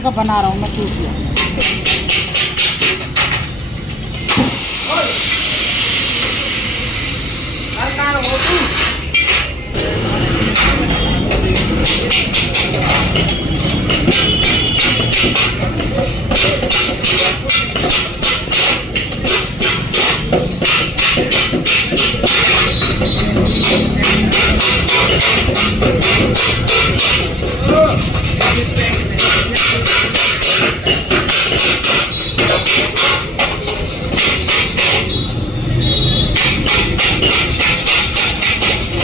मैंने कहा बना रहा हूँ मैं, टूट गया।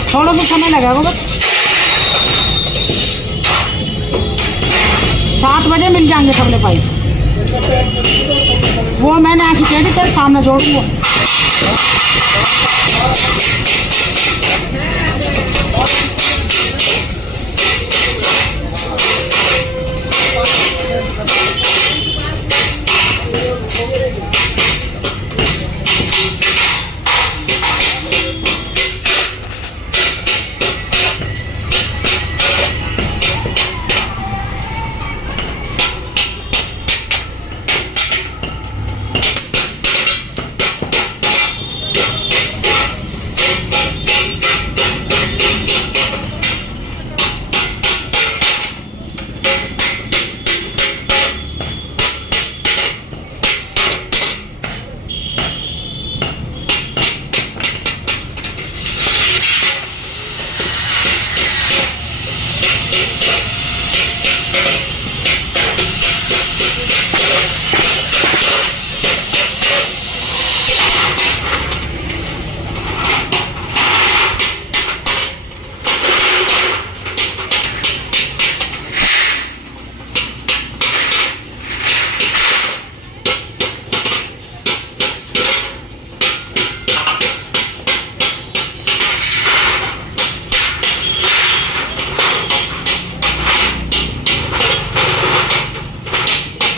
थोड़ा तो समय लगेगा बस, 7 बजे मिल जाएंगे सबले पाइप। वो मैंने ऐसी टेढ़ी तेरे सामने जोड़ूंगा।